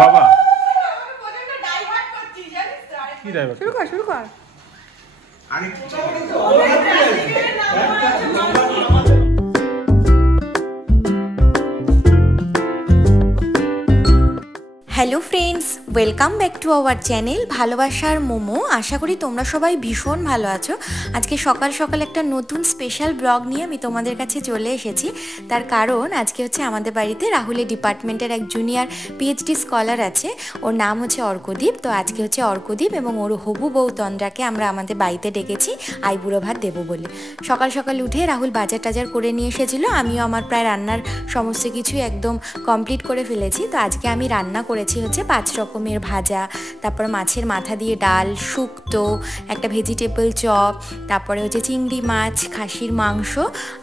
বাবা কি ড্রাইভার শুরু কর hello friends, welcome back to our channel ভালোবাসার মোমো। আশা করি তোমরা সবাই ভীষণ ভালো আছো। আজকে সকাল সকাল একটা নতুন স্পেশাল ব্লগ নিয়ে আমি তোমাদের কাছে চলে এসেছি। তার কারণ আজকে হচ্ছে আমাদের বাড়িতে রাহুলের ডিপার্টমেন্টের এক জুনিয়র পিএইচডি স্কলার আছে, ওর নাম হচ্ছে অর্কদীপ। তো আজকে হচ্ছে অর্কদীপ এবং ওর হবু বউ তন্দ্রাকে আমরা আমাদের বাড়িতে ডেকেছি আইবুড়ো ভাত দেবো বলে। সকাল সকাল উঠে রাহুল বাজার টাজার করে নিয়ে এসেছিলো, আমিও আমার প্রায় রান্নার সমস্ত কিছু একদম কমপ্লিট করে ফেলেছি। তো আজকে আমি রান্না করেছি হচ্ছে 5 রকমের ভাজা, তারপর মাছের মাথা দিয়ে ডাল, শুক্তো, একটা ভেজিটেবল চপ, তারপরে হচ্ছে চিংড়ি মাছ, খাসির মাংস,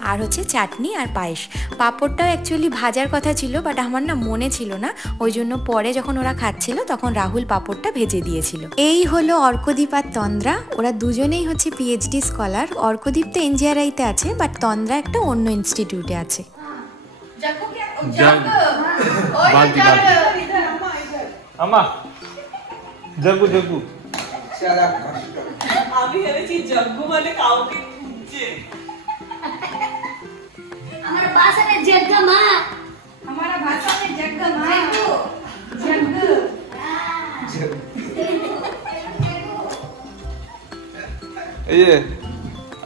আর হচ্ছে চাটনি আর পায়েস। পাঁপড়টাও অ্যাকচুয়ালি ভাজার কথা ছিল, বাট আমার না মনে ছিল না, ওই জন্য পরে যখন ওরা খাচ্ছিল তখন রাহুল পাঁপড়টা ভেজে দিয়েছিল। এই হলো অর্কদীপ আর তন্দ্রা, ওরা দুজনেই হচ্ছে পিএইচডি স্কলার। অর্কদীপ তো এনজিআরআইতে আছে, বাট তন্দ্রা একটা অন্য ইনস্টিটিউটে আছে। আমা জগু জগু আমি ভেবেছি জগ্গু মানে কাউকে খুঁজছে। আমার ভাষা में जग्गा माँ, हमारा भाषा में जग्गा माँ, जग्गू এই যে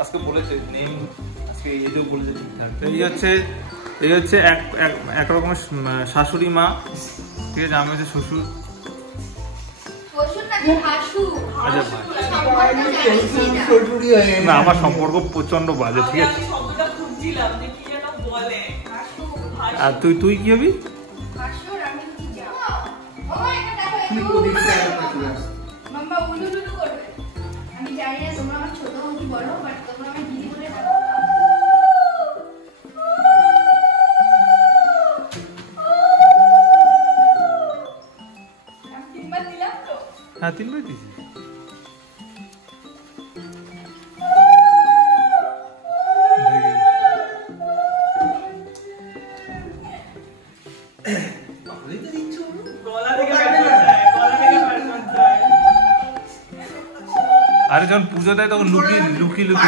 আজকে বলেছে নেম, আজকে এই যে বলেছে ঠিকঠাক। এই হচ্ছে এক রকমের শাশুড়ি মা, ঠিক আছে? আমি হচ্ছে শ্বশুর। না, আমার সম্পর্ক প্রচন্ড বাজে, ঠিক আছে? আর তুই কি হবি? হ্যাঁ, 3 বার দিয়েছি। আরে যখন পুজো দেয় তখন লুকিয়ে দেয়।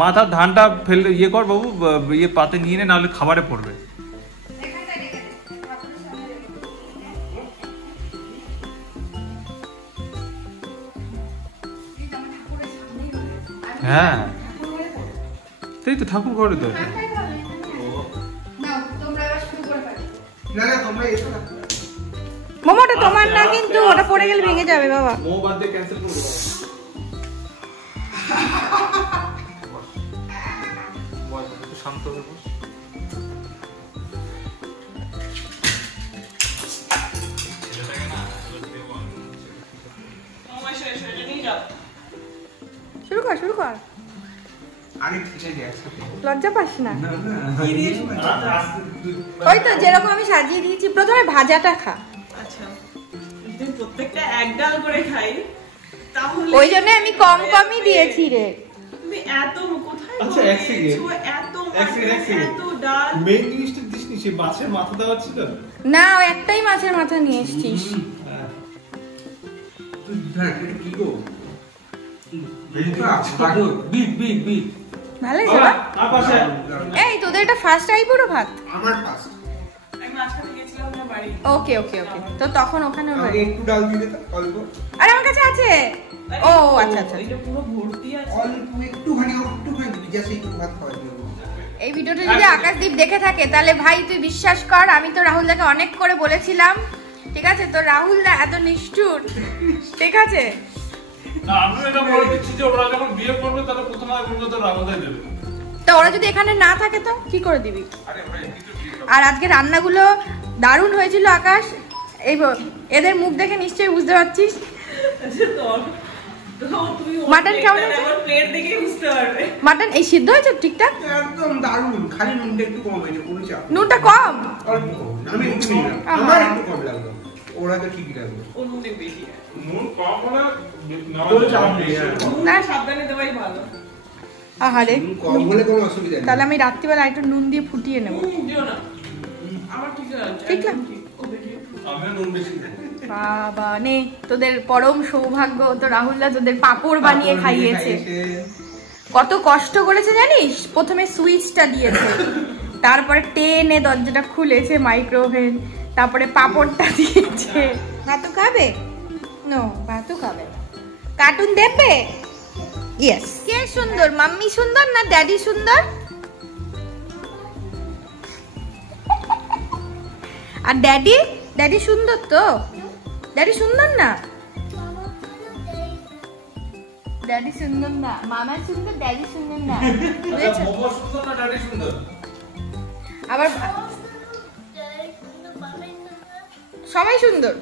মাথার ধানটা ফেলে ইয়ে কর বাবু, ইয়ে পাতে নিয়ে নে, নাহলে খাবারে পড়বে। হ্যাঁ, সেই তো ঠাকুর ঘরে তো। মোমোটা তোমার না, কিন্তু ওটা পড়ে গেলে ভেঙে যাবে বাবা। মোমো বাদ দিয়ে ক্যান্সেল করে দাও। শান্ত হয়ে বস। শুরু কর লজ্জা পাস না? ওই তো যেরকম আমি সাজিয়ে দিয়েছি, প্রথমে ভাজাটা খা। আচ্ছা, তুমি প্রত্যেকটা এক ডাল করে খাই, তাহলে ওই জন্য আমি কমই দিয়েছি রে। তুমি এত কোথায়? আচ্ছা, এক সেকেন্ড, এত ডাল মেইন জিনিসটা দিসনি, সে মাছের মাথা দেওয়া ছিল না? ও একটাই মাছের মাথা নিয়ে এসেছিস। কি গো, ভালো হয়েছে। এই তোদের এটা ফার্স্ট আইবুড়ো ভাত? আমার ফার্স্ট। আমি মাঝখানে গেছিলাম না বাড়ি। ওকে, তো তখন ওখানে একটু ডাল দিয়ে দে অল্প। আরে আমার কাছে আছে। ও আচ্ছা, এটা পুরো ভর্তি আছে। অল্প একটুখানি দিবি, জাস্ট একটু ভাত খাওয়া দিবি। এই ভিডিওটা যদি আকাশদীপ দেখে থাকে তাহলে ভাই তুই বিশ্বাস কর, আমি তো রাহুল দাকে অনেক করে বলেছিলাম, ঠিক আছে? তো রাহুল দা এত নিষ্ঠুর, ঠিক আছে? না, আমি এটা বলে দিচ্ছি যে ওরা যখন বিয়ে করবে তাহলে প্রথমে বলবো তো রাহুলদাই দেবে। তো ওরা যদি এখানে না থাকে তো কি করে দিবি? আর আজকে রান্নাগুলো দারুণ হয়েছিল আকাশ। এই এদের মুখ দেখে নিশ্চয়ই বুঝতে পারছিস। মাটন কেমন হয়েছে? প্লেট দেখে বুঝতে পারবে। মাটন এই সিদ্ধ হয়েছে ঠিকঠাক? একদম দারুণ, খালি নুনটা একটু কম হয়েছে, কোনো চাপ। নুনটা কম? অল্প কম, আমি একটু নিলাম, আমার একটু কম লাগলো, ওরা তো ঠিকই লাগলো। ও নুনে বেশি, নুন কম হলে না, সাবধানে দেওয়াই ভালো। আহারে, কম হলে কোনো অসুবিধা নেই। তাহলে আমি রাত্রিবেলা একটু নুন দিয়ে ফুটিয়ে নেব। দিও না। আমার ঠিক আছে ঠিক না? আমিও নুন বেশি দেব। বাবা নে, তোদের পরম সৌভাগ্য, তো রাহুলদা তোদের পাপড় বানিয়ে খাইয়েছে। কত কষ্ট করেছে জানিস, প্রথমে সুইচটা দিয়েছে, তারপরে টেনে দরজাটা খুলেছে, মাইক্রোওভেন, তারপরে পাপড়টা দিয়েছে। ভাতু খাবে? নো, ভাতু খাবে। কার্টুন দেখবে? ইয়েস। কে সুন্দর, মাম্মি সুন্দর না ড্যাডি সুন্দর? আর ড্যাডি? ড্যাডি সুন্দর তো? ড্যাডি সুন্দর না? ড্যাডি সুন্দর না, মামা সুন্দর, ড্যাডি সুন্দর না। বুঝেছো? মোমো সুন্দর না ড্যাডি সুন্দর? আবার সবাই সুন্দর।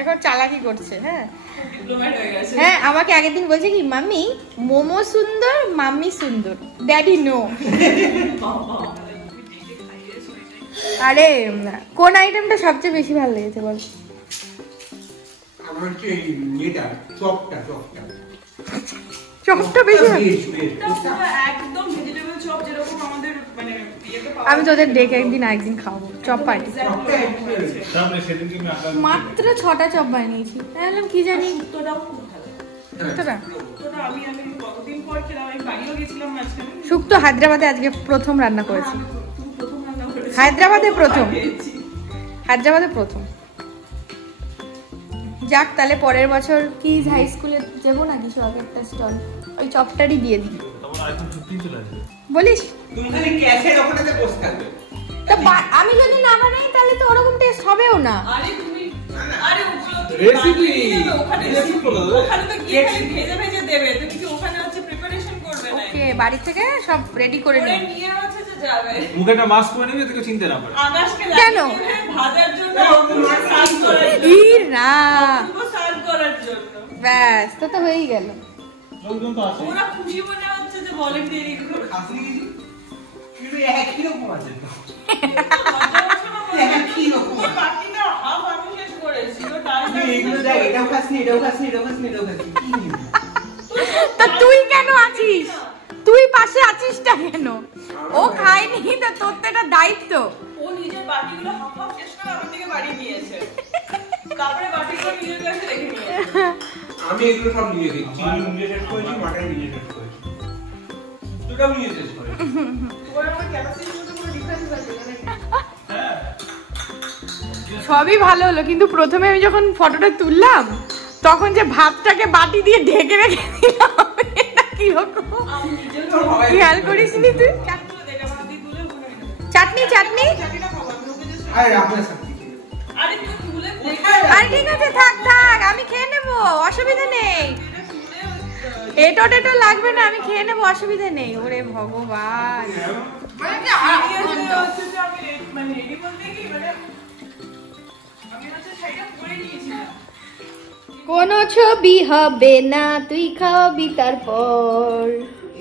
এখন চালাকি করছে। হ্যাঁ ডিপ্লোম্যাট হয়ে গেছে। হ্যাঁ, আমাকে আগের দিন বলছে কি, মাম্মি মোমো সুন্দর, মাম্মি সুন্দর, ড্যাডি নো। আরে কোন আইটেমটা সবচেয়ে বেশি ভালো লেগেছে বল? আমার হচ্ছে এই এটা চপটা চপটা বেশি ভালো। একদম ভেজিটেবল চপ যেরকম আমাদের মানে ইয়েতে পাওয়া আমি তোদের ডেকে একদিন খাওয়াবো চপ পার্টি। তাহলে সেদিন কি আমি মাত্র 6টা চপ বানিয়েছি। বললাম কি জানি শুক্তোটাও খুব ভালো। শুক্তোটা শুক্তোটা আমি কতদিন পর খেলাম, আমি বাড়িও গেছিলাম মাঝখানে। শুক্তো হায়দ্রাবাদে আজকে প্রথম রান্না করেছি। তুমি প্রথম রান্না করেছো? হায়দ্রাবাদে প্রথম। খেয়েছি। হায়দ্রাবাদে প্রথম। যাক, তাহলে পরের বছর কিজ হাই স্কুলে যাবো না কিছু আগে একটা স্টল, ওই চপটারই দিয়ে দিবি। তোমার আইফোন 15 চলে আসবে। বলিস? তুমি খালি ক্যাশের ওখানেতে বসে থাকবে। তা আমি যদি না বানাই তাহলে তো ওরকম টেস্ট হবেও না। আরে তুমি আরে ওগুলো তুমি রেসিপি বানিয়ে দেবে, ওখানে রেসিপি বলো ওখানে তো গিয়ে খালি ভেজে ভেজে দেবে, তুমি কি ওখানে হচ্ছে প্রিপারেশন করবে না? ওকে, বাড়ি থেকে সব রেডি করে করে নিই। নিয়ে হচ্ছে যে যাবে মুখে একটা মাস্ক পরে নিবি, তোকে চিনতে না পারে। আকাশকে কেন? লাগিয়ে দেবে ভাজার জন্য, সার্ভ করার জন্য, ই না, সার্ভ করার জন্য। ব্যাস তো হয়েই গেল। লোকজন তো আসে। ওরা খুশি মনে হচ্ছে যে ভলেন্টিয়ারিং করে। খাসি কিন্তু একই রকম আছে তো। বাকিটা হাফ আমি শেষ করেছি, তো তার তুই এইগুলো দেখ, এটাও খাসনি, এটাও খাসনি, এটাও খাসনি, এটাও খাসনি। কি নিবি? তা তুই কেন আছিস? তুই পাশে আছিসটা কেন? ও খায়নি তো, তোর তো এটা দায়িত্ব। ও নিজের বাটিগুলো হাফ হাফ শেষ করে আমার থেকে বাড়ি নিয়েছে, তারপরে বাটিগুলো নিজের কাছে রেখে নিয়েছে। আমি এগুলো সব নিয়ে গেছি। চিনি নিয়ে শেষ করেছি, মাটন নিয়ে শেষ করেছি। তোটাও নিয়ে শেষ করেছি। ওর আমার ক্যাপাসিটির মধ্যে কোনো ডিফারেন্স আছে নাকি? সবই ভালো হলো, কিন্তু প্রথমে আমি যখন ফটোটা তুললাম তখন যে ভাতটাকে বাটি দিয়ে ঢেকে রেখে দিলাম, এটা কিরকম আমি নিজের খেয়াল করিসনি তুই? চাটগুলো দেখে আমার দিয়ে তুলে ভুলে গেলাম। চাটনি চাটনি। চাটনিটা খাবো আমি, ওকে just- আরে আপনার সাথে আরে তুই তুলে দেখে আরে ঠিক আছে, থাক থাক, আমি খেয়ে নেবো, অসুবিধা নেই। এটো টেটো লাগবে না, আমি খেয়ে নেবো, অসুবিধা নেই। ওরে ভগবান, মানে রেডি বলতে কি মানে আমি হচ্ছে শাড়িটা পরে নিয়েছিলাম। কোনো ছবি হবে না, তুই খাওয়াবি তারপর।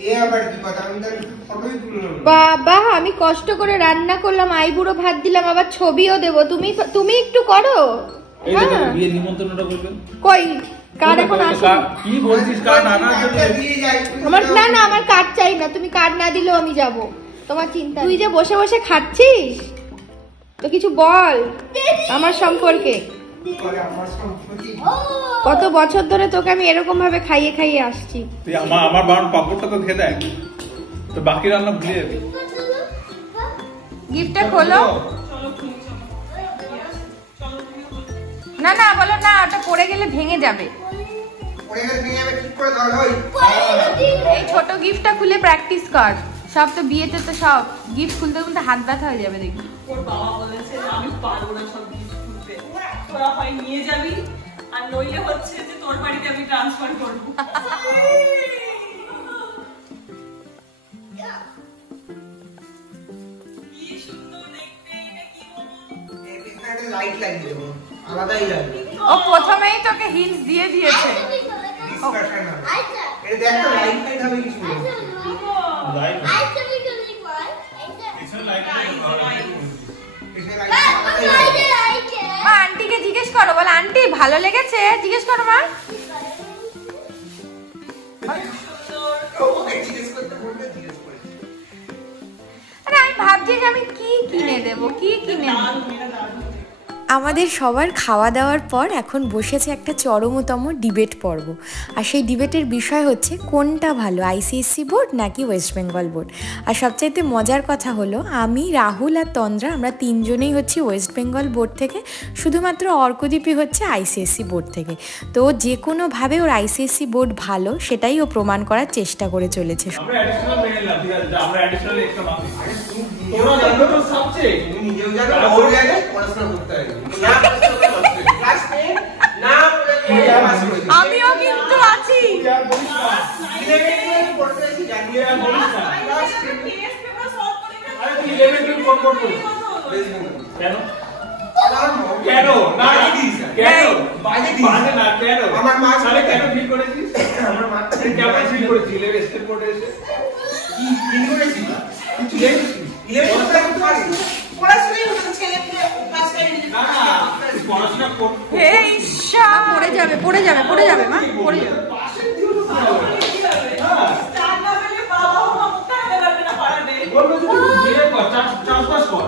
এ আবার কি কথা, আমি তার ফটোই তুললাম না। বাবা, আমি কষ্ট করে রান্না করলাম, আইবুড়ো ভাত দিলাম, আবার ছবিও দেবো। তুমি একটু করো। এই যে হ্যাঁ। বিয়ের নিমন্ত্রণটা করবে। কই কার্ড এখন আসে? কি বলছিস কার্ড আনার জন্য? একটা দিয়ে যাই। আমার না, আমার কার্ড চাই না। তুমি কার্ড না দিলেও আমি যাব, তোমার চিন্তা। তুই যে বসে বসে খাচ্ছিস, তো কিছু বল আমার সম্পর্কে। বলে আমার সম্পত্তি। কত বছর ধরে তোকে আমি এরকম ভাবে খাইয়ে খাইয়ে আসছি। তুই আমার বাড়ির পাপড়টা তো খেয়ে দেখ, তো বাকি রান্না ভুলে যাবি। গিফটটা খোলো। চলো তুমি চলো না না, বলো না, ওটা পড়ে গেলে ভেঙে যাবে। পরে গেলে ভেঙে যাবে, ঠিক করে ধর ভাই। এই ছোট গিফটটা খুলে প্র্যাকটিস কর। সব তো বিয়েতে তো সব গিফট খুলতে খুলতে হাত ব্যথা হয়ে যাবে দেখবি। ওর বাবা বলেছে যে আমি পারবো না সব কিছু খুলতে, তোরা হয় নিয়ে যাবি আর নইলে হচ্ছে যে তোর বাড়িতে আমি ট্রান্সফার করবো। কি সুন্দর দেখতে, এটা কি বলবো? এখানে একটা লাইট লাগিয়ে দেবো, আলাদাই লাগবে। ও প্রথমেই তোকে হিন্টস দিয়ে দিয়েছে। ডিসকাশন হবে। এটা দেখ তো, লাইট ফাইট হবে কিছু না। লাইট এখানে লাইট মা, আন্টিকে জিজ্ঞেস করো, বল আন্টি ভালো লেগেছে, জিজ্ঞেস করো মা। ওকে জিজ্ঞেস করতে বলবে, জিজ্ঞেস করে। আরে আমি ভাবছি যে আমি কি কিনে দেবো, কি কিনে আমাদের সবার খাওয়া দাওয়ার পর এখন বসেছে একটা চরমতম ডিবেট পর্ব। আর সেই ডিবেটের বিষয় হচ্ছে কোনটা ভালো, আইসিএসসি বোর্ড নাকি ওয়েস্ট বেঙ্গল বোর্ড। আর সবচাইতে মজার কথা হলো আমি, রাহুল আর তন্দ্রা আমরা তিনজনেই হচ্ছি ওয়েস্ট বেঙ্গল বোর্ড থেকে, শুধুমাত্র অর্কদীপই হচ্ছে আইসিএসসি বোর্ড থেকে। তো যে কোনোভাবে ওর আইসিএসসি বোর্ড ভালো সেটাই ও প্রমাণ করার চেষ্টা করে চলেছে। আমরা অ্যাডিশনাল মেনে নিলাম, ঠিক আছে, আমরা অ্যাডিশনাল একটা মার্ক তোমরা জানো তো সাবজেক্ট তুমি নিজেও জানো ওর জায়গায় পড়াশোনা করতে হবে না, ক্লাস না আমিও কিন্তু আছি। কেন না কেন কেন আমার মা সালে কেন ফিল করেছিস? আমার মা কেমন ফিল করেছিস? লেভেল স্টেট বোর্ডে এসে কি ফিল করেছিস? কিছু লেগেছিস? ইলেভেন পড়াশোনা হচ্ছে ছেলে পাস করে না পড়াশোনা করতে এই শা পড়ে যাবে পড়ে যাবে পড়ে যাবে মা পড়ে যাবে। স্টার না হলে বাবা মা মুখটা দেখাবে না পারবে বলবো যে বিয়ে কর, চাষবাস কর।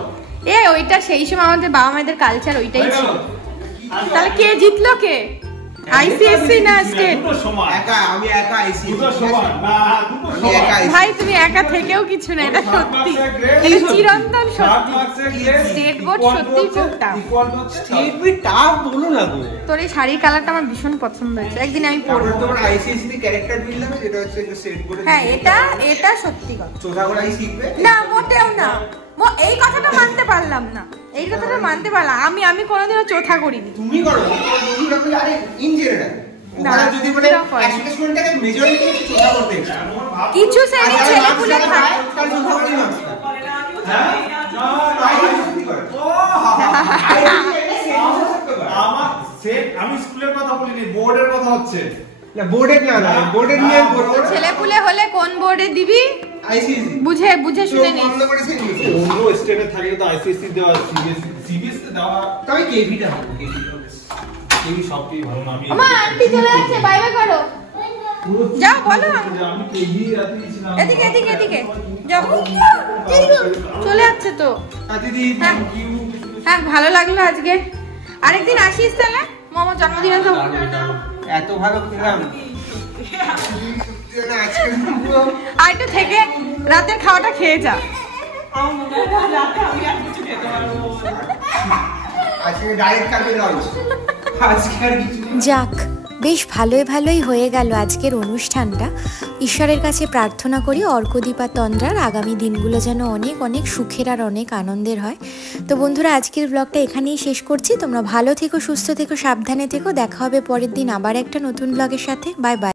ওইটা সেই সময় আমাদের বাবা মায়েদের কালচার ওইটাই ছিল। তাহলে কে জিতলো? কে আইসিএসসি না স্টেট? দুটো সমান। একা আমি একা আইসিএসসি দুটো সমান না, দুটো আমি একা সমান। ভাই তুমি একা থেকেও কিছু না, এটা সত্যি, এটা চিরন্তন সত্যি। স্টেট বোর্ড সত্যি খুব টাফ। স্টেট বি টাফ বলো না গো। তোর এই শাড়ির কালারটা আমার ভীষণ পছন্দ হয়েছে, একদিন আমি পরবো। তোমার আইসিএসসি তে ক্যারেক্টার বিল্ড হবে, যেটা হচ্ছে স্টেট বোর্ডে। হ্যাঁ এটা সত্যি কথা। চোদা করে শিখবে না মোটেও না, এই কথাটা মানতে পারলাম না, এই কথাটা মানতে পারলাম। আমি কোনোদিনও চোথা করিনি। তুমি করো, তুমি করো, আরে ইন জেনারেল ওরা যদি মানে অ্যাসেসমেন্টটাকে মেজরিটি চোদা করতে কিছু শ্রেণীর ছেলেপুলে থাকে তার চোদা করেই মানতে করে না আমিও জানি না আমি স্কুলের কথা বলিনি, বোর্ডের কথা হচ্ছে। না বোর্ডের না বোর্ডের নিয়ে বলবো না। ছেলেপুলে হলে কোন বোর্ডে দিবি আইসিএসসি বুঝে শুনে নিস। বন্ধ করেছে নিয়েছে অন্য স্টেটে থাকে তো আইসিএসসি দেওয়া, সিবিএসসি দেওয়া, তবে কেভিটা হবে কেবি সবই ভালো না। আমি আমার আন্টি চলে যাচ্ছে, বাই বাই করো। যাও বলো, আমি কেবি রাতে দিয়েছিলাম। এদিকে এদিকে এদিকে যাও, চলে যাচ্ছে তো। দিদি হ্যাঁ। Thank you. হ্যাঁ ভালো লাগলো আজকে, আরেকদিন আসিস তাহলে, আমার জন্মদিনে তো। এত ভালো খেলাম আজকে পুরো আর একটু থেকে রাতের খাওয়াটা খেয়ে যা। আমার মনে হয় না রাতে আমি আর কিছু খেতে পারবো না। আজকে ডাইরেক্ট কালকে লঞ্চ আজকে আর কিছু যাক, বেশ ভালোই হয়ে গেল আজকের অনুষ্ঠানটা। ঈশ্বরের কাছে প্রার্থনা করি অর্কদীপ আর তন্দ্রার আগামী দিনগুলো যেন অনেক অনেক সুখের আর অনেক আনন্দের হয়। তো বন্ধুরা আজকের ব্লগটা এখানেই শেষ করছি। তোমরা ভালো থেকো, সুস্থ থেকো, সাবধানে থেকো। দেখা হবে পরের দিন আবার একটা নতুন ব্লগের সাথে। Bye bye.